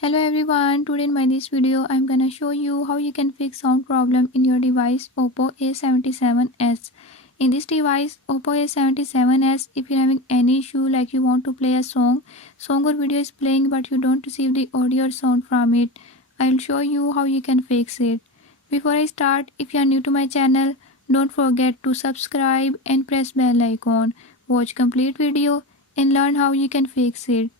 Hello everyone, today in my this video I'm gonna show you how you can fix sound problem in your device Oppo A77s. In this device Oppo A77s, if you're having any issue like you want to play a song or video is playing but you don't receive the audio or sound from it, I'll show you how you can fix it. Before I start, if you are new to my channel, don't forget to subscribe and press bell icon. Watch complete video and learn how you can fix it.